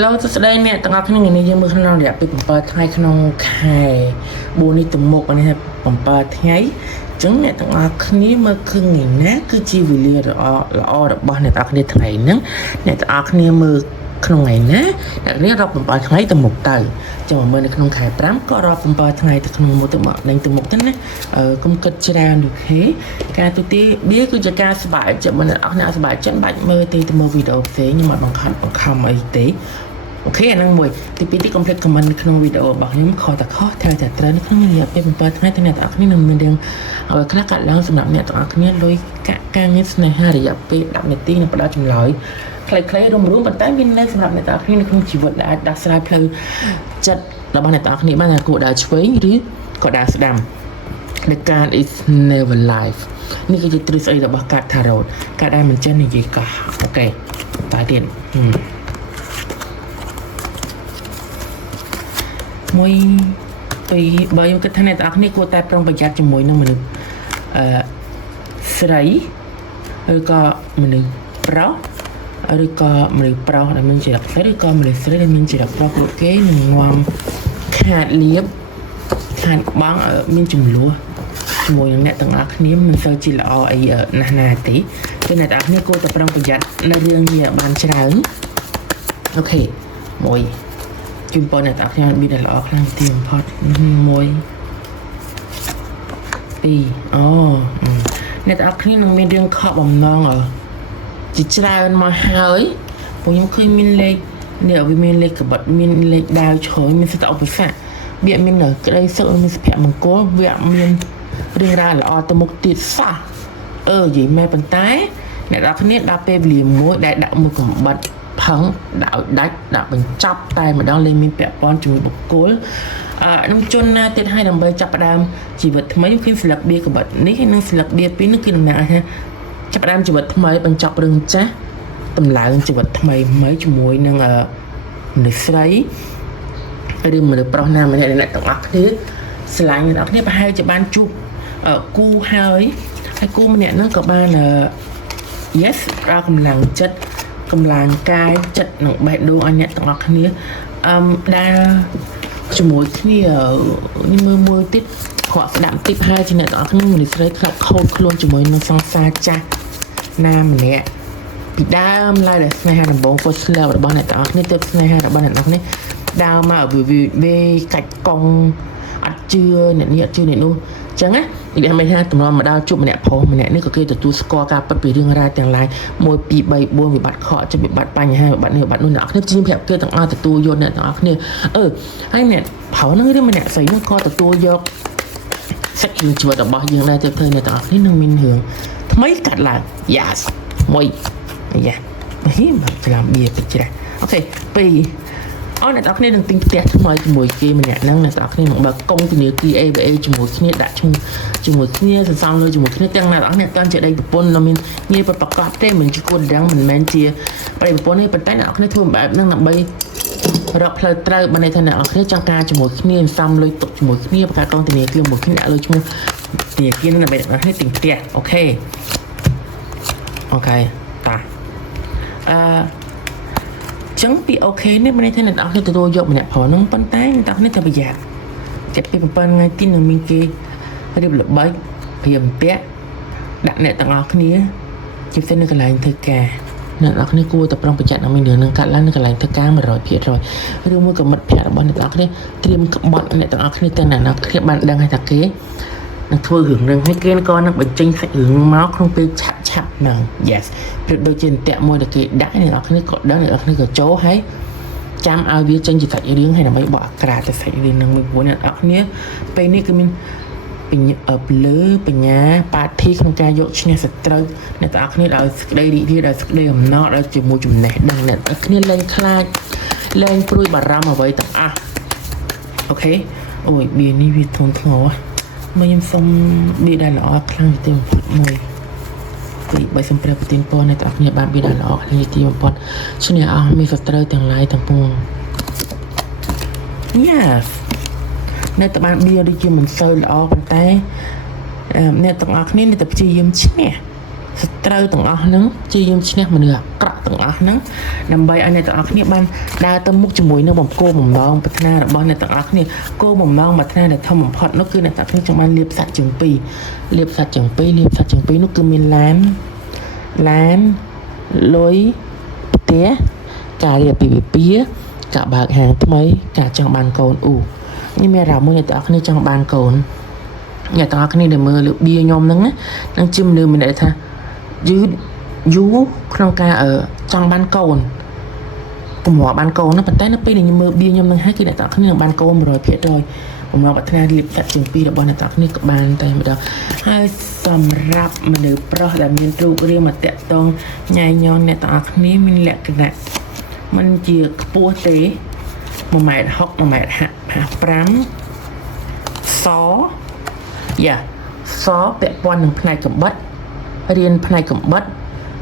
เราจะแสดงเนี่ยตั้งแต่ที่นี่ยังมือข้างนอกเดี๋ยวไปผมเปิดไทยขนมไข่บูนี่ตุ่มหมกอันนี้ครับผมเปิดไทยจังเนี่ยตั้งแต่ที่นี่มาคือไงนะคือจีวิเลียร์อ๋อแบบบ้านเนี่ยตั้งแต่ไทยนั่งเนี่ยตั้งแต่ที่นี่มือขนมไงนะแต่เนี่ยเราผมเปิดไทยตุ่มหมกเตยจังหวะมือในขนมไข่พร้ำก็เราผมเปิดไทยแต่ขนมหมกตุ่มหมกในตุ่มหมกนั่นนะก็กระจายดูเฮ้การตัวที่เบี้ยคือจะการสบายจะมันเอาหน้าสบายจังบัดมือตีตุ่มหมกวิดีโอเสียnhưng mà bằngคำไอ้เต๋โอเคนั่งมวยที่ปีที่คอมเพล็กของมันขนมวิดีโอบอกนี้มันขอแต่ข้อแถวแต่เตรนข้างนี้เป็นเปิดให้ตั้งแต่ตอนนี้หนึ่งมันเดียงคลากัดแล้วสำหรับเนี่ยตอนนี้ลอยกะการเงินในห้าระยะปีดับเนตี้ในประดับจุดลอยใครๆรู้ปัจจัยบินได้สำหรับในตอนนี้ในคงชีวิตได้ดัชสลายเพลจัดระบาดในตอนนี้บ้านกูได้ช่วยหรือก็ได้แสดง The God is never life นี่คือจิตริสัยระบาดการทารอดการได้มันเจนในยี่กะโอเคตาเด่นมวยไปบางอย่างก็ท่านในตอนนี้กูแต่ปรองประหยัดจมูกนั่งมันสไลหรือก็มันเปล่าหรือก็มันเปล่าแต่มันจะรักษาหรือก็มันสไลแต่มันจะรักษาโอเคหนึ่งวันขาดเลียบขาดบางมันจมูกจมูกอย่างเนี้ยตั้งแต่นี้มันเซอร์จิลเอาไอ้นาตีเป็นในตอนนี้กูแต่ปรองประหยัดในเรื่องนี้มันฉลาดโอเคมวยจุ่มปนในตากเนี่ยมีแต่ละออกล่างเตรียมพอดมวยปีอ๋อในตากนี่น้องมีเรื่องขอบบน้องเหรอจิตใจมันมาหายผมยังเคยมีเล็กเดี๋ยวมีเล็กกับบัดมีเล็กดาวเฉยมีสตอไปซะเบี้ยมีเหนือก็ได้เสือมีสเปียมังโก้เบี้ยมีเรื่องราวละอตมุกติดซะยิ่งแม่เป็นตายในตากนี่ดาเปบลีมวยได้ดาวมือของบัดพังดาวดักดาวเป็นจับตายมาดังเลยมีแปะป้อนจุดบุกโกลน้ำจนน่าเต้นให้ดำใบจับดามชีวิตทำไมยุคขึ้นสลักเบียกับบัดนี้ให้นั่งสลักเบียปีนึกกินหนาฮะจับดามชีวิตทำไมเป็นจับเรื่องจ้ะตำลายชีวิตทำไมไม่จมวยนั่งในสไลด์เรื่องมันเปล่าหน้ามันในในต่างอักนี้สไลด์ในอักนี้ไปให้จะบ้านจุกูหายให้กูมันเนี่ยนั่งกับบ้านyes เรากำลังจัดกำลังกายจัดหนังแบบดูอันเนี้ยต่างๆนี้ได้จมูกที่นี่มือติดขอดำติดให้ที่เนี่ยต่างๆนี้มันจะได้ขับเข้าคลวนจมูกมันฟังซาจ้ะน้ำมันเนี่ยปิดดามลายเด็กในห้างบงโฟสเลอร์บ้านเนี่ยต่างๆนี้เต็มในห้างบ้านเนี่ยต่างๆนี้ดาวมาวิกัดกองอัดเจือเนี่ยเจือเนี่ยนู้จังอ่ะอีกอย่างไม่ใช่ตัวเรามาดาวจุบมันเนี่ยพอมันเนี่ยนี่ก็คือจะดูสกอร์การปรับเรื่องรายแต่งลายมวยปีใบบัวมีบัตรขอจะมีบัตรปัญญาบัตรเนี่ยบัตรนู่นเนี่ยนี่จริงแบบเกิดต่างแต่ตัวโยนเนี่ยต่างเนี่ยให้เนี่ยเผานั่งที่มันเนี่ยใส่เรื่องคอแต่ตัวโยกสักยิงชัวแต่บอกยิงได้เต็มเธอเนี่ยต่างนี่นึงมินเหืองทำไมกัดหลังยาสมวยเนี่ยเฮ้ยแบบจะlàm biaไปจะได้โอเคปีในตอนนี้หนึ่งติงเตะทำไมจมูกกี้มันเนี่ยนั่งในตอนนี้มันแบบกงจมูกกี้จมูกกี้ดัดจมูกกี้จะซ้ำเลยจมูกกี้ตั้งในตอนนี้ตอนจะได้ปนเรามีนี่ประกอบได้เหมือนจะกดดังเหมือนแมนเจียไปปนนี่เป็นแต่ในตอนนี้ทุ่มแบบนั่งหนักใบเราเพลิดเพลินมาในขณะนี้จังการจมูกกี้ซ้ำเลยตกจมูกกี้ประกอบกองจมูกกี้จมูกกี้เลยจมูกกี้นั่นเป็นแบบให้ติงเตะโอเคตาจังปีโอเคเนี่ยมันในท่านเอาที่ตัวโยกมันเนี่ยพอน้องปั้นแต่ตักนี่จะประหยัดจะเป็นปั้นไงที่หนึ่งมีกี่เรียบร้อยใบเพียงเปี้ยดักเนี่ยต่างเอาคนนี้จิบเส้นนึกอะไรเธอแก่เนี่ยเราคนนี้กูแต่ปรองประหยัดเอาไม่เหลือนึงกัดแล้วนึกอะไรเธอก้างมาร้อยเพียรอยเรื่องมือกับมัดแผลบอลเนี่ยต่างคนนี้เตรียมกับบอลเนี่ยต่างเอาคนนี้แต่ไหนนะเครียดบันดังให้ตะเกียนักทัวร์หึงเรื่องให้เกณฑ์ก้อนนักบัญชีใส่หึงเมาส์คงไปฉับหนัง yes โดยเฉพาะแต่มวยตะกี้ได้เนี่ยเราคนนี้กดได้เนี่ยเราคนนี้ก็โจ้ให้จำเอาวิจัยจะใส่เรื่องให้นะไม่บอกกระดาษจะใส่เรื่องนึงไม่พูดเนี่ยเราคนนี้ไปนี่ก็มันเป็นเลือเป็นยาปาที่ของการยกชนะสตรีเนี่ยแต่คนนี้เราได้ดีที่เราได้นอกเราจะมูจุ่มแหนดังเนี่ยคนนี้เล่นคลาดเล่นปลุยบารามาไว้แต่โอเคโอ้ยเบียร์นี่วิทงหัวไม่ยังส่งบีดาหลอกครั้งที่เต็มมวยปีใบสมเปรียบตีนปอนในตักเนี่ยบ้านบีดาหลอกในที่มันปอนช่วงนี้มีสตรีต่างหลายต่างปวงเนี่ยในตะบ้านเบียร์ได้ยินเหมือนเซอร์หลอกกันแต่ในต่างอักนี่ในตะพียิ้มชิ้นเนี่ย ត្រូវទាំងអស់ហ្នឹងជាយើងឈ្នះមនុស្សអាក្រក់ទាំងអស់ហ្នឹងដើម្បីឲ្យអ្នកទាំងអស់គ្នាបានដើរទៅមុខជាមួយនឹងបំគោបំណងប្រាថ្នារបស់អ្នកទាំងអស់គ្នាគោលបំណងប្រាថ្នាដែលធំបំផុតនោះគឺអ្នកទាំងអស់គ្នាចង់បានលៀបសាច់ជើងពីរលៀបសាច់ជើងពីរនោះគឺមានឡានលុយផ្ទះការរៀបពីវិពាការបើកហាងថ្មីការចង់បានកូននេះមានអារម្មណ៍មួយអ្នកទាំងអស់គ្នាចង់បានកូនអ្នកទាំងអស់គ្នាដែលមើលលើបៀខ្ញុំហ្នឹងនឹងជាមនុស្សម្នាក់ថាយូរក្នុងការចង់បានកូនកម្របានកូនណាប៉ុន្តែនៅពេលដែលខ្ញុំមើលបៀខ្ញុំហ្នឹងហើយគឺអ្នកទាំងអស់គ្នានឹងបានកូន 100% បំណងប្រាថ្នាលៀបសាច់ជើងពីររបស់អ្នកទាំងអស់គ្នាក៏បានតែម្ដងហើយសម្រាប់មនុស្សប្រុសដែលមានរូបរាងមកតាក់ទងញ៉ៃញ៉នអ្នកទាំងអស់គ្នាមានលក្ខណៈมันជាខ្ពស់ទេ1.60 1.55 សពាក់ព័ន្ធនឹងផ្នែកកំបិតរៀនផ្នែកកំបិត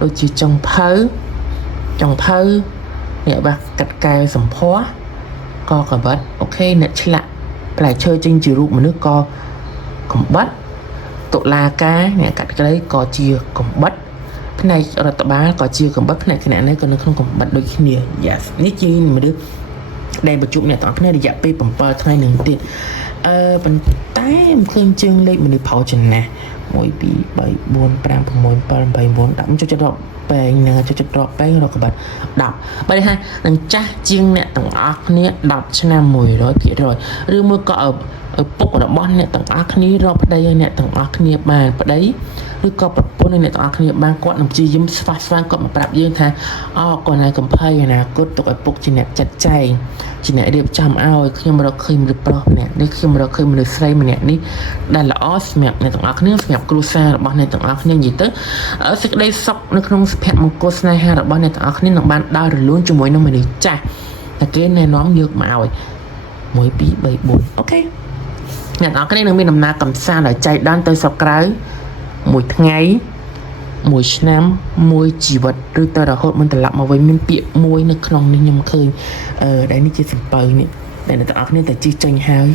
ដូចជាចុងភៅអ្នកបាសកាត់កែសម្ផស្សកកំបិតអូខេអ្នកឆ្លាក់ផ្លែឈើចេញជារូបមនុស្សក៏កំបិតតុលាការអ្នកកាត់ក្តីក៏ជាកំបិតផ្នែករដ្ឋបាលក៏ជាកំបិតផ្នែកគណៈនេះក៏នៅក្នុងកំបិតដូចគ្នា Yes នេះជាមនុស្សដែលបញ្ជុកអ្នកទាំងអស់គ្នារយៈពេល7ថ្ងៃនឹងទៀតប៉ុន្តែមិនឃើញជើងលេខមនុស្សផោចំណាស់1 2 3 4 5 6 7 8 9 10ចុចរកបែងនឹងចុចរកបែងរកក្បាត់10បើថានឹងចាស់ជាងអ្នកទាំងអស់គ្នា10ឆ្នាំ 100% ឬមួយក៏ឪពុករបស់អ្នកទាំងអស់គ្នារកប្តីឲ្យអ្នកទាំងអស់គ្នាបានប្តីឬក៏ប្រពន្ធឲ្យអ្នកទាំងអស់គ្នាបានគាត់នឹងព្យាយាមស្វះស្វែងគាត់មកប្រាប់យើងថាគាត់ណាកំភៃអនាគតទុកឲ្យពុកជាអ្នកចាត់ចែងជាអ្នករៀបចំឲ្យខ្ញុំរកឃើញមនុស្សប្រុសម្នាក់នេះខ្ញុំរកឃើញមនុស្សស្រីម្នាក់នេះដែលល្អសម្រាប់អ្នកទាំងអស់គ្នាសម្រាប់គ្រួសាររបស់អ្នកទាំងអស់គ្នានិយាយទៅសេចក្តីសុខនៅក្នុងសុភមង្គលស្នេហារបស់អ្នកទាំងអស់គ្នានឹងបានដើររលូនជាមួយនឹងមនុស្សចាស់តែគេណែនាំយកមកឲ្យ1 2 3 4អូខេអ្នកទាំងអស់គ្នានឹងមានដំណើរកំសាន្តដោយចៃដន្យទៅស្រុកក្រៅមួយថ្ងៃមួយឆ្នាំមួយជីវិតឬទៅរហូតមិនត្រឡប់មកវិញមានពាក្យមួយនៅក្នុងនេះខ្ញុំឃើញដែលនេះជាសំពៅនេះដែលអ្នកទាំងអស់គ្នាតែជិះចេញហើយ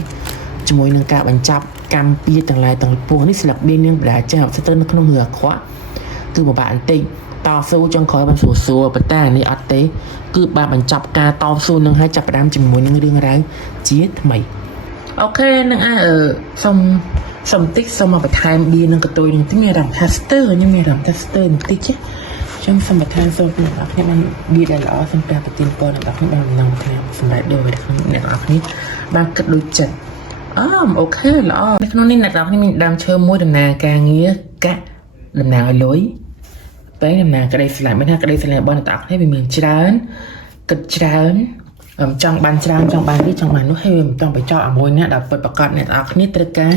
ជាមួយនឹងការបញ្ចប់កម្មពៀទាំងឡាយទាំងពួងនេះស្លាប់បៀននាងបដាចាស់ស្ទើរនៅក្នុងរឿងអាក្រក់គឺពិបាកបន្តិចតស៊ូចុងក្រោយបានស្រួលប៉ុន្តែអានេះអត់ទេគឺបានបញ្ចប់ការតស៊ូនឹងហើយចាប់ផ្ដើមជាមួយនឹងរឿងរ៉ាវជាថ្មីអូខេនឹងសុំតិចសុំមកបន្ថែមបៀនឹងកតុយនឹងទីមានអារម្មណ៍ថាស្ទើរខ្ញុំមានអារម្មណ៍ថាស្ទើរបន្តិចខ្ញុំសូមបន្ថែមសូមពីអ្នកខ្ញុំបានបៀដែលល្អសូមព្រះប្រទានពរដល់ខ្ញុំបានដំណឹងគ្នាសម្រាប់ដូចអ្នកនរគ្នាបានគិតដូចចិត្តអូខេល្អនៅក្នុងនេះអ្នកនរគ្នាមានដើមឈើមួយដំណើរការងារកាក់តំណាងឲ្យលុយពេលដំណើរក្តីស្រឡាញ់មិនថាក្តីស្រឡាញ់របស់អ្នកនរគ្នាវាមានច្រើនគិតច្រើនចង់បានច្រើនចង់បាននេះចង់បាននោះហើយវាមិនต้องបញ្ចប់អាមួយណាដល់ពិតប្រកបអ្នកនរគ្នាត្រូវការ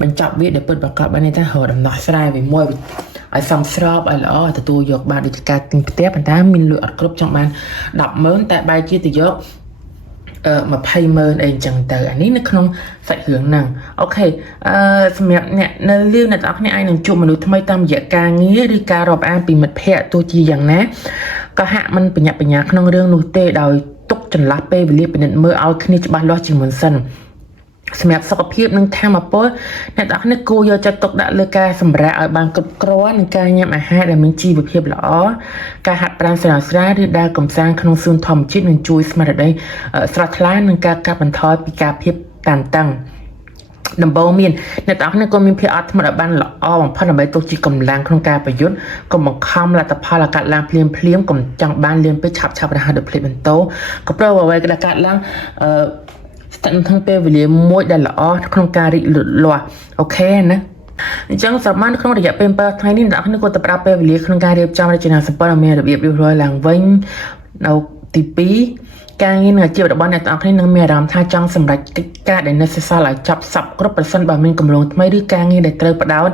បញ្ចប់វាដែលពិតប្រកបបានន័យថារកដំណោះស្រាយវាមួយឲ្យសមស្របឲ្យល្អឲ្យទទួលយកបានដូចការទិញផ្ទះប៉ុន្តែមានលុយអត់គ្រប់ចង់បាន100000តែបែរជាទៅយក200000អីអញ្ចឹងទៅអានេះនៅក្នុងសាច់រឿងហ្នឹងអូខេសម្រាប់អ្នកនៅលឿនអ្នកទាំងអស់គ្នាអាចនឹងជួបមនុស្សថ្មីតាមរយៈការងារឬការរាប់អានពីមិត្តភ័ក្តិទោះជាយ៉ាងណាក៏ហាក់មិនបញ្ញាក្នុងរឿងនោះទេដោយទុកចន្លោះពេលវេលាពិនិត្យមើលឲ្យគ្នាច្បាស់លាស់ជាមុនសិនសម្រាប់សុខភាពនិងធម៌ពលអ្នកទាំងអស់គ្នាគួរយកចិត្តទុកដាក់លើការសម្រាកឲ្យបានគ្រប់គ្រាន់និងការញ៉ាំអាហារដែលមានជីវភាពល្អការហាត់ប្រាណស្រាលឬដើរកម្សាន្តក្នុងសួនធម្មជាតិនឹងជួយស្មារតីស្រស់ថ្លានិងការកាត់បន្ថយពីការភាពតានតឹងដំបូងមានអ្នកទាំងអស់គ្នាក៏មានភាពអត់ធ្មត់ឲ្យបានល្អបំផុតដើម្បីទុកជាកម្លាំងក្នុងការប្រយុទ្ធកុំបង្ខំលទ្ធផលឲ្យកាត់ឡើងភ្លាមកុំចង់បានលឿនពេកឆាប់រហ័សដូចភ្លេចបន្ទោក៏ព្រោះអ្វីក៏កាត់ឡើងស្ថិតនៅក្នុងពេលវេលាមួយដែលល្អក្នុងការរីកលូតលាស់អូខេណាអញ្ចឹងសម្រាប់ក្នុងរយៈពេល7ថ្ងៃនេះអ្នកនរគាត់ទៅប្រើពេលវេលាក្នុងការរៀបចំរចនាសម្ព័ន្ធឲ្យមានរបៀបរៀបរយឡើងវិញនៅទី2ការងារនិងអាជីពរបស់អ្នកនរគ្នានឹងមានអារម្មណ៍ថាចង់សម្រេចកិច្ចការដែលនៅសេសសល់ឲ្យចប់សពគ្រប់ប្រសិនបើមានគម្រោងថ្មីឬការងារដែលត្រូវផ្ដោត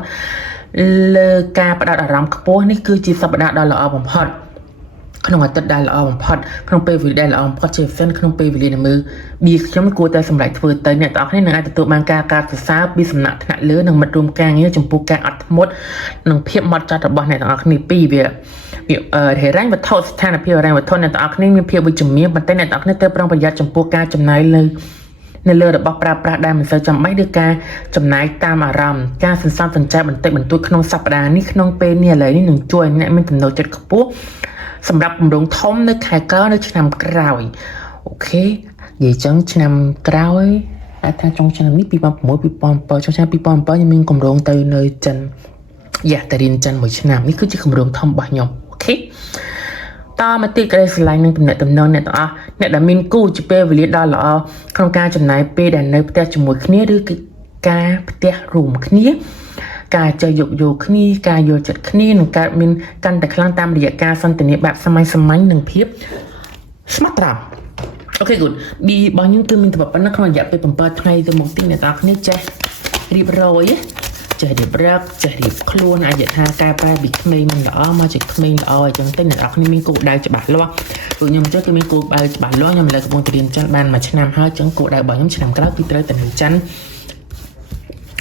លើការផ្ដោតអារម្មណ៍ខ្ពស់នេះគឺជាសប្តាហ៍ដ៏ល្អបំផុតក្នុងអាទិត្យដែលល្អបំផុតក្នុងពេលវេលាដែលល្អបំផុតជាពិសេសក្នុងពេលវេលាដែលមើលបៀខ្ញុំគួរតែសម្រេចធ្វើទៅអ្នកទាំងអស់គ្នានឹងអាចទទួលបានការកោតសរសើរពីសំណាក់ថ្នាក់លើនិងមិត្តរួមការងារចំពោះការអត់ធ្មត់និងភាពហ្មត់ចត់របស់អ្នកទាំងអស់គ្នាពីវាហិរញ្ញវត្ថុស្ថានភាពហិរញ្ញវត្ថុអ្នកទាំងអស់គ្នាមានភាពវិជ្ជមានប៉ុន្តែអ្នកទាំងអស់គ្នាត្រូវប្រុងប្រយ័ត្នចំពោះការចំណាយ នៅលើរបស់ប្រើប្រាស់ដែលមិនសូវចាំបាច់ឬការចំណាយតាមអារម្មណ៍ការសន្សំសំចៃបន្តិចបន្តួចក្នុងសប្តាហ៍នេះក្នុងពេលនេះឥឡូវនេះនឹងជួយអ្នកមានចំណូលចិត្តខ្ពស់សម្រាប់គម្រោងធំនៅខែក្រោយនៅឆ្នាំក្រោយអូខេនិយាយចឹងឆ្នាំក្រោយថាចុងឆ្នាំនេះ2006 2007ចុងឆ្នាំ2007ខ្ញុំមានគម្រោងទៅនៅចិនទៅរៀនចិនមួយឆ្នាំនេះគឺជាគម្រោងធំរបស់ខ្ញុំអូខេតមកទៀតក្តីស្រឡាញ់នឹងទំនាក់ទំនងអ្នកទាំងអស់អ្នកដែលមានគូជាពេលវេលាដ៏ល្អក្នុងការចំណាយពេលដែលនៅផ្ទះជាមួយគ្នាឬការផ្ទះរួមគ្នាការចេះយោគយល់គ្នាការយល់ចិត្តគ្នានឹងកើតមានកាន់តែខ្លាំងតាមរយៈការសន្ទនាបែបសាមញ្ញនិងភាពស្មោះត្រង់អូខេ good ប៊ីរបស់ខ្ញុំគឺមានតែប៉ុណ្ណឹងក្នុងរយៈពេល7ថ្ងៃទៅមុខទៀតអ្នកទាំងអស់គ្នាចេះរៀបរយចេះរៀបរកចេះរៀបខ្លួនអាចថាការប្រែពីក្មេងមិនល្អមកជាក្មេងល្អអញ្ចឹងទៅអ្នកនរគ្នាមានគោលដៅច្បាស់លាស់ព្រោះខ្ញុំអញ្ចឹងគឺមានគោលដៅច្បាស់លាស់ខ្ញុំឥឡូវកំពុងទៅរៀនចិនបានមួយឆ្នាំហើយអញ្ចឹងគោលដៅរបស់ខ្ញុំឆ្នាំក្រោយគឺត្រូវទៅនៅចិន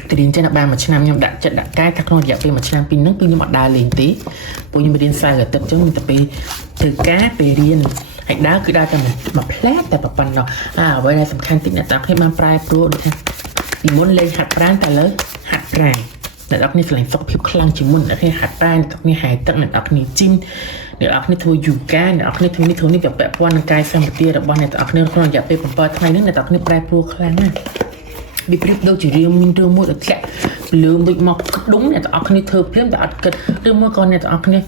ទៅរៀនចិនបានមួយឆ្នាំខ្ញុំដាក់ចិត្តដាក់កាយថាក្នុងរយៈពេលមួយឆ្នាំពីរហ្នឹងគឺខ្ញុំអត់ដើរលេងទេព្រោះខ្ញុំរៀនសៅរ៍អាទិត្យអញ្ចឹងមានតែពេលធ្វើការពេលរៀនហើយដើរគឺដើរតែមួយផ្លែតែប៉ុណ្ណោះអ្វីដែលសំខាន់តិចអ្នកនរគ្នាបានប្រែប្រួលដូចថាពីមុនលេងហាត់ប្រាណតែឥឡូវហាត់ប្រាណអ្នកនរគ្នាឆ្លងសុខភាពខ្លាំងជាងមុនអ្នកនរគ្នាហាត់ប្រាណអ្នកនរគ្នាហែកទឹកអ្នកនរគ្នាជីមអ្នកនរគ្នាធ្វើយូហ្គាអ្នកនរគ្នាធ្វើនេះវាពាក់ព័ន្ធនឹងកាយសម្បទារបស់អ្នកនរគ្នាក្នុងរយៈពេល7ថ្ងៃនេះអ្នកនរគ្នាប្រែប្រួលខ្លាំងណាស់វាប្រៀបដូចជារឿងមានរឿងមួយដែលធ្លាក់លើមដូចមកដុំអ្នកនរគ្នាធ្វើព្រាមតែអត់គិតឬមួយក៏អ្នកនរគ្នា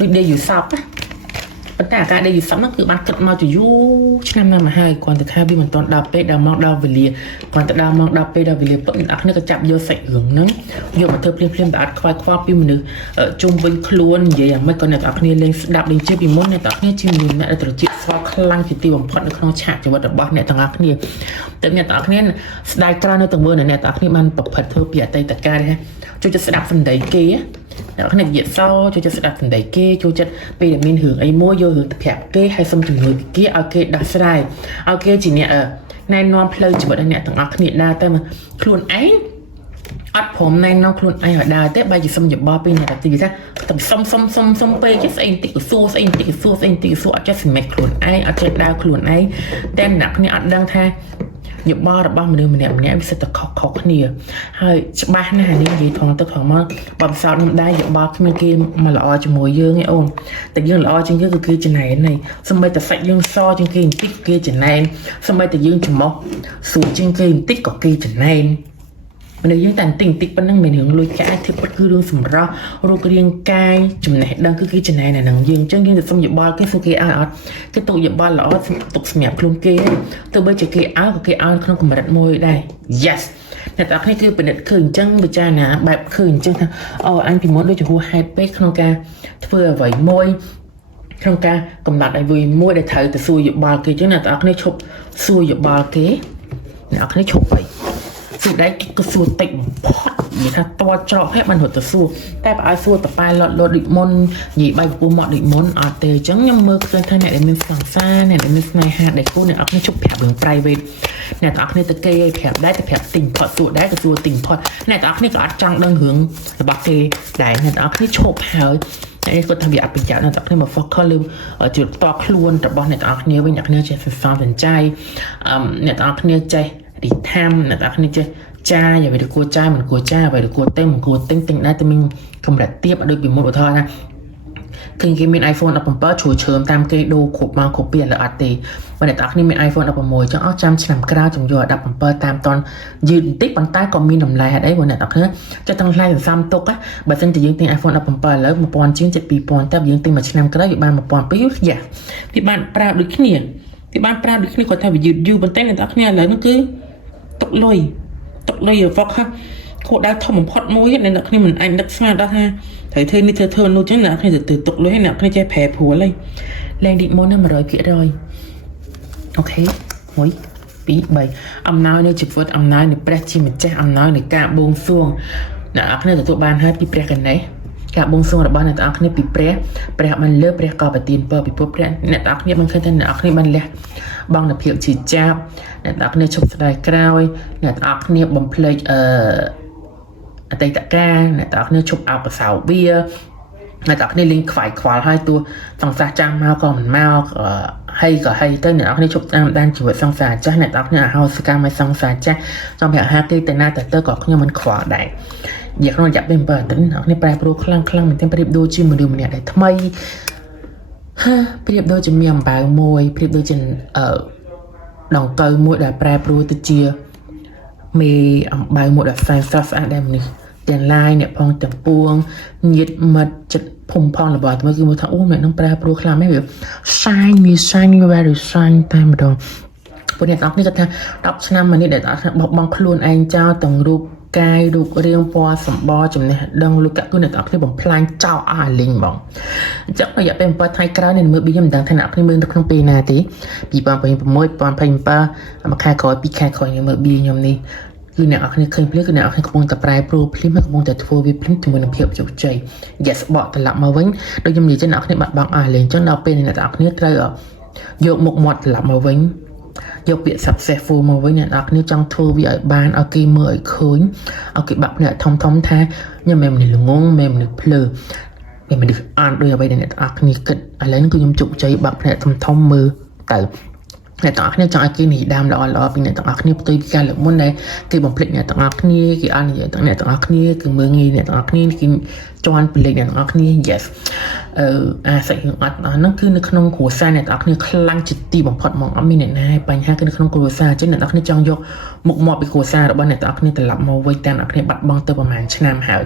ដូចដេកយូរសពណាប៉ុន្តែអាការដេកយូរសពហ្នឹងគឺបានគិតមកជាយូរឆ្នាំណាស់មកហើយគ្រាន់តែថាវាមិនទាន់ដល់ពេលដល់មកដល់វេលាគ្រាន់តែដល់មកដល់ពេលដល់វេលាពុកអ្នកនរគ្នាក៏ចាប់យកសាច់រឿងហ្នឹងយកមកធ្វើព្រាមតែអត់ខ្វាយខ្វល់ពីមនុស្សជុំវិញខ្លួននិយាយអាម៉េចក៏អ្នកនរគ្នាលេងស្ដាប់លេងជឿពីមុនអ្នកនរគ្នាជាមនុស្សអ្នកត្រជាក់ស្វាខ្លាំងជាទីបំផុតនៅក្នុងឆាកជីវិតរបស់អ្នកទាំងអស់គ្នាតែអ្នកទាំងអស់គ្នាស្ដាយក្រោយនៅទាំងមើលអ្នកទាំងអស់គ្នាបានប្រព្រឹត្តធ្វើពីអតីតកាលនេះជួយចិត្តស្ដាប់សម្ដីគេអ្នកគ្នានិយាយសចូលចិត្តស្ដាប់សម្ដីគេចូលចិត្តពេលដែលមានរឿងអីមួយយករឿងទៅប្រាប់គេហើយសុំជំនួយពីគេឲ្យគេដោះស្រាយឲ្យគេជាអ្នកណែនាំផ្លូវជីវិតឲ្យអ្នកទាំងអស់គ្នាដើរទៅខ្លួនឯងអត់ព្រមណែនាំខ្លួនឯងឲ្យដើរទេបែរជាសុំយោបល់ពីអ្នកទីថាទៅសុំពេកស្អីបន្តិចក៏សួរស្អីបន្តិចក៏សួរស្អីបន្តិចក៏សួរអត់ចេះសម្រេចខ្លួនឯងអត់ចេះដើរខ្លួនឯងតែអ្នកគ្នាអត់ដឹងថាយោបល់របស់មនុស្សម្នាក់វាសិតតែខុសគ្នាហើយច្បាស់ណាស់នេះនិយាយថងទៅថងមកបើផ្សោតនឹងដែរយោបល់គ្មានគេមកល្អជាមួយយើងឯអូនតែយើងល្អជាងយើងគឺចំណែននេះសម្បីតែសាច់យើងសជាងគេបន្តិចគេចំណែនសម្បីតែយើងច្រមុះសួរជាងគេបន្តិចក៏គេចំណែនមនុស្សយើងតែបន្តិចប៉ុណ្ណឹងមានរឿងលួចកាយធ្វើពិតគឺរឿងសម្រស់រូបរាងកាយចំណេះដឹងគឺគេចំណែនអានឹងយើងអញ្ចឹងយើងទៅសុំយោបល់គេសួរគេឲ្យអត់គេទុកយោបល់ល្អទុកសម្រាប់ខ្លួនគេទោះបីជាគេឲ្យក៏គេឲ្យក្នុងកម្រិតមួយដែរ yes អ្នកទាំងនេះគឺពិនិត្យឃើញអញ្ចឹងពិចារណាបែបឃើញអញ្ចឹងថាអូអញពីមុនដូចជាហួសហេតុពេកក្នុងការធ្វើអ្វីមួយក្នុងការកំណត់ឲ្យវាមួយដែលត្រូវទៅសួរយោបល់គេអញ្ចឹងអ្នកទាំងនេះឈប់សួរយោបល់គេអ្នកទាំងនេះឈប់ទៅសួរដែរក៏សួរតិចបំផុតនិយាយថាតច្រកហើយបានរត់ទៅសួរតែបើឲ្យសួរតប៉ែលត់ដូចមុននិយាយបែបពពោះមកដូចមុនអត់ទេអញ្ចឹងខ្ញុំមើលឃើញថាអ្នកដែលមានសង្សារអ្នកដែលមានស្នេហាដែលគូអ្នកអត់គ្នាជប់ប្រាប់រឿង private អ្នកទាំងអស់គ្នាទៅគេឲ្យប្រាប់ដែរទៅប្រាប់ទិញផុតសួរដែរទៅសួរទិញផុតអ្នកទាំងអស់គ្នាក៏អត់ចង់ដឹងរឿងរបស់គេដែរអ្នកទាំងអស់គ្នាឈប់ហើយនេះគាត់ថាវាអត់ប្រយ័ត្នអ្នកទាំងគ្នាមក focus លើជាតខ្លួនរបស់អ្នកទាំងអស់គ្នាវិញអ្នកគ្នាចេះសន្សំសំចៃអ្នកទាំងអស់គ្នាចេះរីថាមអ្នកទាំងគ្នាចេះចាយអ្វីទៅគួរចាយមិនគួរចាយអ្វីទៅគួរទិញមិនគួរទិញដែរតែមានកម្រិតទាបដូចពីមុនឧទាហរណ៍ថាឃើញគេមាន iPhone 17 ជ្រើមតាមគេដូរគ្រប់មកគ្រប់ពីឥឡូវអត់ទេបើអ្នកទាំងគ្នាមាន iPhone 16 ចឹងអស់ចាំឆ្នាំក្រោយចំយក17តាមតនយឺតបន្តិចប៉ុន្តែក៏មានតម្លៃហេតុអីព្រោះអ្នកទាំងគ្នាចិត្តទាំងថ្លៃសន្សំទុកបើមិនតែយើងទិញ iPhone 17ឥឡូវ1000ជាងចិត្ត2000តែយើងទិញមួយឆ្នាំក្រោយវាបាន1200យ៉ាវាបានប្រើដូចគ្នាគាត់ថាវាយឺតយូរប៉ុន្តែអ្នកទាំងគ្នាឥឡូវហ្នឹងគឺទុកលុយហ្វុកខូដៅធំបំផុតមួយអ្នកគ្នាមិនអាចនឹកស្មានដល់ថាត្រូវធ្វើនេះធ្វើនោះចឹងអ្នកគ្នាទៅទុកលុយហើយអ្នកគ្នាចេះប្រែប្រួលហើយលែងឌីមុនណា 100% អូខេ1 2 3អំណោយនៃជីវិតអំណោយនៃព្រះជាម្ចាស់អំណោយនៃការបួងសួងអ្នកគ្នាទទួលបានហើយពីព្រះកណេសការបួងសួងរបស់អ្នកទាំងអស់គ្នាពីព្រះបានលើព្រះក៏ប្រទានពរពីពុទ្ធព្រះអ្នកទាំងអស់គ្នាបានឃើញថាអ្នកទាំងអស់គ្នាបានលះបង់នូវភាពជាចាប់អ្នកទាំងអស់គ្នាឈប់ស្ដាយក្រោយអ្នកទាំងអស់គ្នាបំភ្លេចអតីតកាលអ្នកទាំងអស់គ្នាឈប់អបសោវា ngày tao này linh phải khóa hai tua song xa trang mau còn mau hay cả hay tới nữa này chụp đang chỉ với song xa chắc này tao này hao ska mai song xa chắc trong việc hai cái tên na tới có nhưng mình khóa đại việc nó dập bên bờ tính này bài pro khăng mình thêm bài đôi chim mình đưa mình để thay ha bài đôi chim miệng bài môi bài đôi chim đồng cơ môi là bài pro tự chia mì bài môi là fan stuff adam này tiền laiเนี่ยพองแต่ปวงnhiệt mật chật phồng phồng là bảo tụi mình thằng này nó pra pro khlam mấy việc shiny very shiny តែម្ដងពួកអ្នកទាំងអស់គ្នាគាត់ថា10ឆ្នាំមកនេះដែលបោះបង់ខ្លួនឯងចោលទាំងរូបកាយរូបរាងពណ៌សម្បល់ចំណេះដឹងលោកគឺអ្នកទាំងអស់គ្នាបំផ្លាញចោលអស់អាលីងហ្មងអញ្ចឹងរយៈពេល7ថ្ងៃក្រោយនេះមើល B ខ្ញុំមិនដឹងថាអ្នកគ្នាមើលនៅក្នុងពេលណាទេ2026 2027មួយខែក្រោយ2ខែក្រោយមើល B ខ្ញុំនេះគឺអ្នកអរគ្នាឃើញភ្លាមគឺអ្នកអរគ្នាកំពុងតែប្រែប្រួលភ្លាមហើយកំពុងតែធ្វើវាភ្លាមជាមួយនឹងភាពជោគជ័យ yes បកត្រឡប់មកវិញដូចខ្ញុំនិយាយចឹងអ្នកអរគ្នាបាត់បង់អស់លេងចឹងដល់ពេលនេះអ្នកអរគ្នាត្រូវយកមុខមាត់ត្រឡប់មកវិញយកពាក្យ successful មកវិញអ្នកអរគ្នាចង់ធ្វើវាឲ្យបានឲ្យគេមើលឲ្យឃើញឲ្យគេបាក់ភ្នែកធំថាខ្ញុំមិនមនុស្សល្ងងមិនមនុស្សភ្លើមិនមនុស្សអានដូចអ្វីដែលអ្នកអរគ្នាគិតឥឡូវនេះគឺខ្ញុំជោគជ័យបាក់ភ្នែកធំមើលទៅអ្នកទាំងអស់គ្នាចង់ឲ្យគេនេះដើមល្អពីអ្នកទាំងអស់គ្នាផ្ទុយពីការលើកមុនដែរគេបំភ្លេចអ្នកទាំងអស់គ្នាគេអត់និយាយទាំងអ្នកទាំងអស់គ្នាគឺមើងងាយអ្នកទាំងអស់គ្នាគេជន់ភ្លេចអ្នកទាំងអស់គ្នា yes អាស័យរឿងអត់ហ្នឹងគឺនៅក្នុងគ្រួសារអ្នកទាំងអស់គ្នាខ្លាំងជាទីបំផុតហ្មងអត់មានអ្នកណាបញ្ហាគឺនៅក្នុងគ្រួសារអញ្ចឹងអ្នកទាំងអស់គ្នាចង់យកមុខមាត់ពីគ្រួសាររបស់អ្នកទាំងអស់គ្នាត្រឡប់មកវិញតែអ្នកទាំងអស់គ្នាបាត់បង់ទៅប្រហែលឆ្នាំហើយ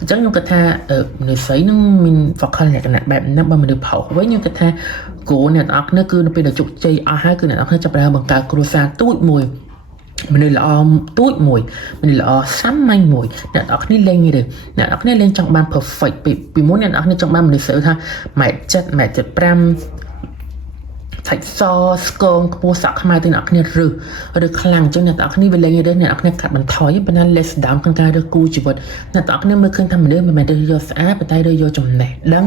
អញ្ចឹងខ្ញុំគិតថាមនុស្សស្រីនឹងមាន focal លក្ខណៈបែបហ្នឹងបើមនុស្សផុសវិញខ្ញុំគិតថាគោអ្នកទាំងអស់គ្នាគឺនៅពេលដែលជោគជ័យអស់ហើយគឺអ្នកទាំងអស់គ្នាចាប់ផ្ដើមបង្កើតគ្រួសារទូចមួយមនុស្សល្អទូចមួយមនុស្សល្អសាមញ្ញមួយអ្នកនរគ្នាលេងទេអ្នកនរគ្នាលេងចង់បាន perfect ពីមុនអ្នកនរគ្នាចង់បានមនុស្សស្រីថា1.7 1.5សាច់សស្គងខ្ពស់សាក់ខ្មៅទៅអ្នកនរគ្នាឬខ្លាំងចឹងអ្នកនរគ្នាវាលេងទេអ្នកនរគ្នាកាត់បន្ថយប៉ុន្តែ less down ក្នុងការរើសគូជីវិតអ្នកនរគ្នាមើលឃើញថាមនុស្សមិនមែនរើសយកស្អាតប៉ុន្តែរើសយកចំណេះដឹង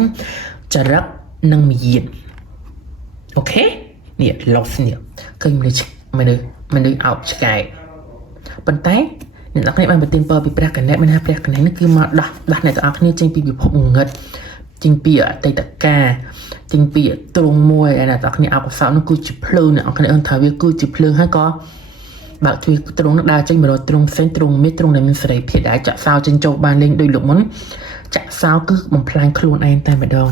ចរិតនិងមារយាទអូខេនេះ loss នេះឃើញមនុស្សអោបឆ្កែប៉ុន្តែអ្នកនរគ្នាបានប្រទានពរពីព្រះកណេមានថាព្រះកណេនេះគឺមកដោះអ្នកទាំងអស់គ្នាចេញពីពិភពងងឹតចេញពីអតីតកាលចេញពីទ្រង់មួយហើយអ្នកទាំងអស់គ្នាអកុសលនោះគឺជាភ្លើងអ្នកទាំងអស់គ្នាអឺថាវាគឺជាភ្លើងហើយក៏បើជួយទ្រង់នោះដើរចេញមករកទ្រង់ផ្សេងទ្រង់មានទ្រង់ដែលមានសេរីភាពដែលចាក់សោចេញចូលបានលេងដូចលោកមុនចាក់សោគឺបំផ្លាញខ្លួនឯងតែម្ដង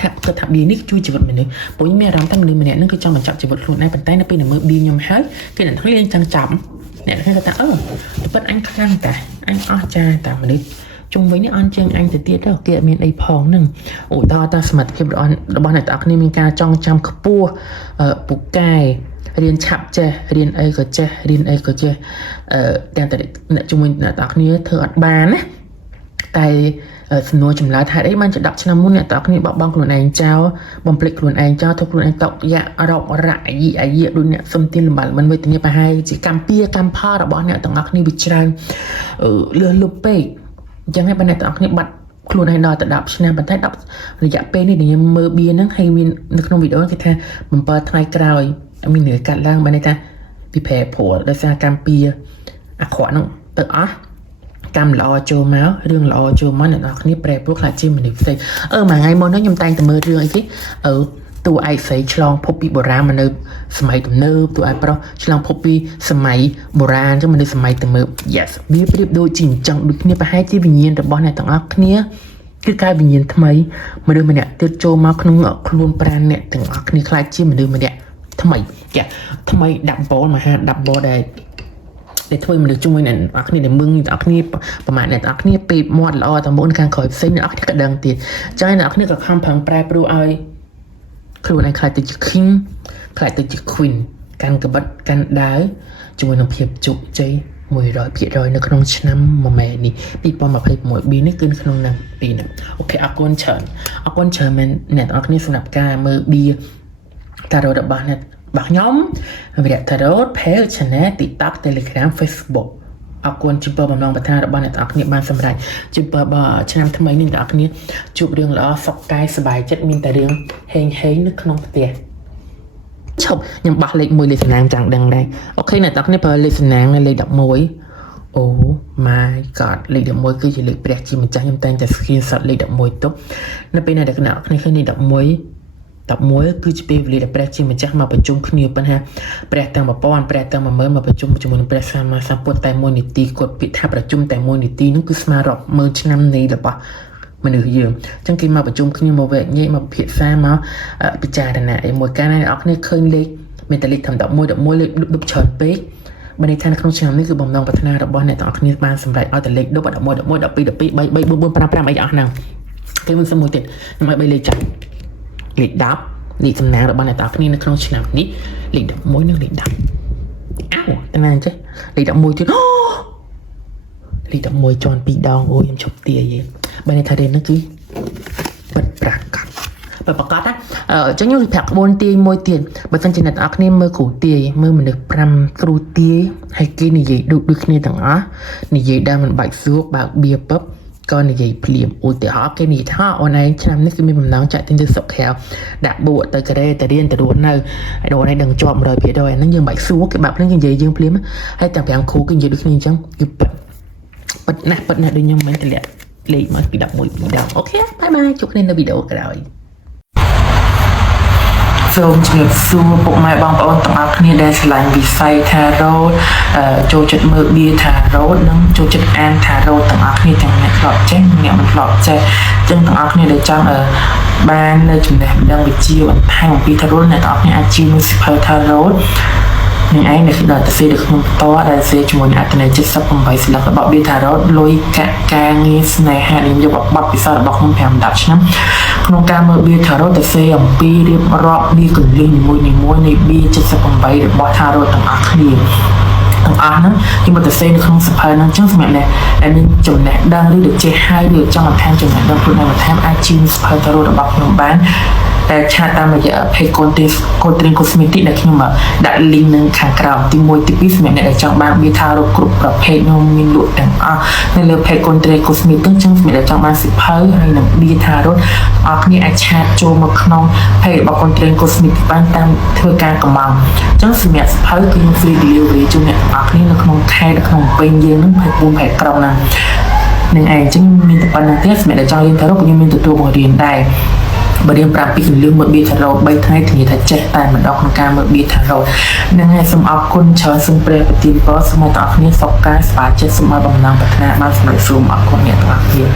គាត់ថា B នេះជួយជីវិតមនុស្សព្រោះខ្ញុំមានអារម្មណ៍ថាមនុស្សម្នាក់ហ្នឹងគឺចង់បញ្ចប់ជីវិតខ្លួនឯងប៉ុន្តែនៅពេលដែលមើល B ខ្ញុំហើយគេអ្នកខ្លះលេងចង់ចាប់អ្នកខ្លះគាត់ថាពិតអញខ្លាំងតាអញអស់ចាតាមនុស្សជុំវិញនេះអន់ជាងអញទៅទៀតទៅគេអត់មានអីផងហ្នឹងអូតើសមត្ថភាពរបស់អ្នកទាំងអស់គ្នាមានការចងចាំខ្ពស់ពូកែរៀនឆាប់ចេះរៀនអីក៏ចេះរៀនអីក៏ចេះតែអ្នកជុំវិញអ្នកទាំងអស់គ្នាធ្វើអត់បានណាតែសំណួរចម្លើយថាអីបានជា10ឆ្នាំមុនអ្នកទាំងអស់គ្នាបោះបង់ខ្លួនឯងចោលបំភ្លេចខ្លួនឯងចោលធ្វើខ្លួនឯងតក់យ៉ារោគរៈអាយដូចអ្នកសុំទានលំបាល់មិនវេទនាប្រហែលជាកម្មពៀកម្មផលរបស់អ្នកទាំងអស់គ្នាវាច្រើនលឿនលុបពេកអញ្ចឹងហើយបើអ្នកទាំងអស់គ្នាបាត់ខ្លួនឯងដល់ទៅ10ឆ្នាំប៉ុន្តែ10រយៈពេលនេះដែលខ្ញុំមើល B ហ្នឹងហើយមាននៅក្នុងវីដេអូគេថា7ថ្ងៃក្រោយមាននឿយកាត់ឡើងបើន័យថាពីប្រែប្រួលដោយសារកម្មពៀអាក្រក់ហ្នឹងទៅអស់កម្មល្អចូលមករឿងល្អចូលមកអ្នកនរគ្នាប្រែប្រួលខ្លាចជាមនុស្សផ្សេងមួយថ្ងៃមុនហ្នឹងខ្ញុំតែងតែមើលរឿងអីគេតួឯកស្រីឆ្លងភពពីបុរាណមកនៅសម័យទំនើបតួឯកប្រុសឆ្លងភពពីសម័យបុរាណចឹងមកនៅសម័យទំនើប yes វាប្រៀបដូចជាអញ្ចឹងដូចគ្នាប្រហែលជាវិញ្ញាណរបស់អ្នកទាំងអស់គ្នាគឺការវិញ្ញាណថ្មីមនុស្សម្នាក់ទៀតចូលមកក្នុងខ្លួនប្រាណអ្នកទាំងអស់គ្នាខ្លាចជាមនុស្សម្នាក់ថ្មីថ្មី double មហា double ដែលធ្វើមនុស្សជាមួយអ្នកអរគ្នាដែលមឹងអ្នកអរគ្នាប្រមាណអ្នកអរគ្នាពេកមាត់ល្អតែមុនខាងក្រោយផ្សេងអ្នកអរគ្នាក៏ដឹងទៀតចឹងអ្នកអរគ្នាក៏ខំប្រឹងប្រែប្រួលឲ្យខ្លួនឯងខ្លាចទៅជា king ខ្លាចទៅជា queen កាន់កបិតកាន់ដាវជាមួយនឹងភាពជោគជ័យ 100% នៅក្នុងឆ្នាំមួយម៉ែនេះ2026 B នេះគឺនៅក្នុងនឹងពីហ្នឹងអូខេអរគុណច្រើនមែនអ្នកអរគ្នាសម្រាប់ការមើល B តារ៉ូរបស់អ្នករបស់ខ្ញុំវិរៈតារ៉ូ page channel TikTok Telegram Facebook អរគុណជម្រាបបំណងប្រាថ្នារបស់អ្នកទាំងអស់គ្នាបានសម្រេចជម្រាបឆ្នាំថ្មីនេះអ្នកទាំងអស់គ្នាជួបរឿងល្អសុខកាយសប្បាយចិត្តមានតែរឿងហេងនៅក្នុងផ្ទះឈប់ខ្ញុំបោះលេខ1លេខសំណាងចាំងដឹងដែរអូខេអ្នកទាំងអស់គ្នាប្រើលេខសំណាងលេខ11 Oh my god លេខ11គឺជាលេខព្រះជាម្ចាស់ខ្ញុំតែងតែ screenshot លេខ11ទុកនៅពេលដែលគណៈគ្នាឃើញលេខ11គឺជាពេលវេលាដែលព្រះជាម្ចាស់មកប្រជុំគ្នាប៉ុន្តែព្រះទាំង1000ព្រះទាំង10000មកប្រជុំជាមួយនឹងព្រះសម្មាសម្ពុទ្ធតែមួយនីតិគាត់ពាក្យថាប្រជុំតែមួយនីតិនោះគឺស្មើរាប់ម៉ឺនឆ្នាំនៃរបស់មនុស្សយើងអញ្ចឹងគេមកប្រជុំគ្នាមកវែកញែកមកពិភាក្សាមកពិចារណាឲ្យមួយកាលណាអ្នកនរគ្នាឃើញលេខមានតែលេខធំ11លេខដប់ច្រើនពេកបើនេះថានៅក្នុងឆ្នាំនេះគឺបំណងប្រាថ្នារបស់អ្នកទាំងអស់គ្នាបានសម្រេចឲ្យតែលេខ10 11 12 12 13 14 5 5អីអស់ហ្នឹងគេមិនសំមួយទៀតខ្ញុំឲ្យ3លេខចាស់លេខ10លេខសំណាងរបស់អ្នកទាំងអស់គ្នានៅក្នុងឆ្នាំនេះលេខ11និងលេខ10អោតែណាអញ្ចឹងលេខ11ទៀតលេខ11ជាន់2ដងអូខ្ញុំឈប់ទាយបើនេះថាទេហ្នឹងគឺពិតប្រាកដប្រកាសណាអញ្ចឹងខ្ញុំប្រាប់ក្បួនទាយមួយទៀតបើសិនជាអ្នកនរគ្នាមើលគ្រូទាយមើលមនុស្ស5គ្រូទាយហើយគេនិយាយដូចគ្នាទាំងអស់និយាយដែលមិនបាច់សួរបើកបៀពឹបក៏និយាយភ្លាមឧទាហរណ៍គេនិយាយថាអូនឯងឆ្នាំនេះគឺមានបំណងចាក់ទិញទៅសុខក្រៅដាក់បួកទៅកូរ៉េទៅរៀនទៅរស់នៅហើយដូនឯងដឹងជាប់ 100% ហ្នឹងយើងមិនបាច់សួរគេបាក់ភ្លាមគេនិយាយយើងភ្លាមហើយទាំង5គ្រូគេនិយាយដូចគ្នាអញ្ចឹងគឺពិតណាស់ដូចខ្ញុំមិនតម្លាក់លេខមកពី11ពី10អូខេបាយបាយជួបគ្នានៅវីដេអូក្រោយសូមជម្រាបសួរពុកម៉ែបងប្អូនទាំងអស់គ្នាដែលឆ្លាញ់វិស័យថារ៉ូតចូលចិត្តមើលបៀថារ៉ូតនិងចូលចិត្តអានថារ៉ូតទាំងអស់គ្នាទាំងអ្នកធ្លាប់ចេះអ្នកមិនធ្លាប់ចេះចឹងទាំងអស់គ្នាដែលចង់បាននៅចំណេះដឹងវិជ្ជាបន្ថែមអំពីថារ៉ូតអ្នកទាំងអស់គ្នាអាចជិះមួយសិភៅថារ៉ូតនឹងឯងដែលដល់ទៅសេក្នុងផ្ទាល់ដែលសេជាមួយអត្ថន័យ78ស្លាករបស់បៀថារ៉ូតលុយកាក់ការងារស្នេហាដែលយកបទពិសោធន៍របស់ខ្ញុំ5 10ឆ្នាំក្នុងការមើលបៀថារ៉ូតទៅសេអំពីរៀបរាប់ពីកលិញនីមួយៗនៃបៀ78របស់ថារ៉ូតទាំងអស់គ្នាទាំងអស់ហ្នឹងខ្ញុំមកទៅសេនៅក្នុងសភៅហ្នឹងចឹងសម្រាប់អ្នកដែលមានចំណេះដឹងឬចេះហើយឬចង់បន្ថែមចំណេះដឹងខ្លួនឯងបន្ថែមអាចជិះសភៅថារ៉ូតរបស់ខ្ញុំបានតែឆាតតាមរយៈ page content cosmetic ដែលខ្ញុំដាក់ link នៅខាងក្រោមទី1ទី2សម្រាប់អ្នកដែលចង់បានបៀថារ៉ូតគ្រប់ប្រភេទខ្ញុំមានលក់ទាំងអស់នៅលើ page content cosmetic ចឹងសម្រាប់អ្នកចង់បានសិភៅហើយនឹងបៀថារ៉ូតអរគ្នាអាចឆាតចូលមកក្នុង page របស់ content cosmetic បានតាមធ្វើការកម្មង់ចឹងសម្រាប់សិភៅគឺខ្ញុំ free delivery ជូនអ្នកទាំងអស់គ្នានៅក្នុងខេត្តនៅក្នុងពេញយើងនឹង24ខេត្តក្រុងហ្នឹងនឹងឯងចឹងមានតែប៉ុណ្្នឹងទេសម្រាប់អ្នកចង់រៀនថារ៉ូតខ្ញុំមានទទួលបង្រៀនដែរបើរៀនប្រាប់ពីគន្លឹះមើលបៀថារ៉ូត3ថ្ងៃធានាថាចេះតែម្ដងក្នុងការមើលបៀថារ៉ូតនឹងហើយសូមអរគុណច្រើនសូមព្រះប្រទានពរសូមឲ្យទាំងអស់គ្នាសុខកាយស្វាចិត្តសូមឲ្យបំណងប្រាថ្នាបានសម្រេចសូមអរគុណអ្នកទាំងអស់គ្នា